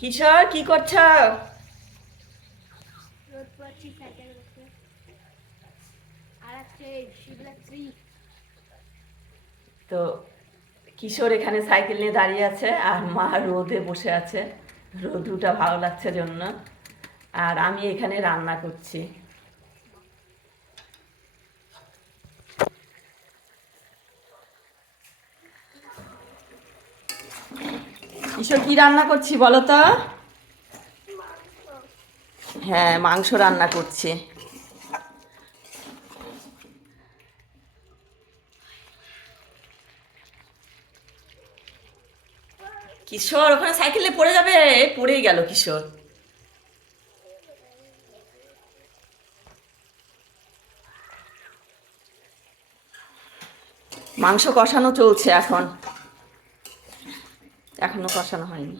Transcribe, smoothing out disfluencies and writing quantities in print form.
কিশোর কি করছ? রোদ পোহাচ্ছি সাইকেল বসে। আর আজকে শিবরাত্রি। তো কিশোর এখানে সাইকেল নিয়ে দাঁড়িয়ে আছে আর মা রোদে বসে আছে, রোদুটা ভালো লাগছে জন্য। আর আমি এখানে রান্না করছি। কিশোর কি রান্না করছি বলো তো? হ্যাঁ, মাংস রান্না করছি। কিশোর ওখানে সাইকেলে পড়ে যাবে। পড়েই গেল কিশোর। মাংস কষানো চলছে এখন, এখনো কষানো হয়নি।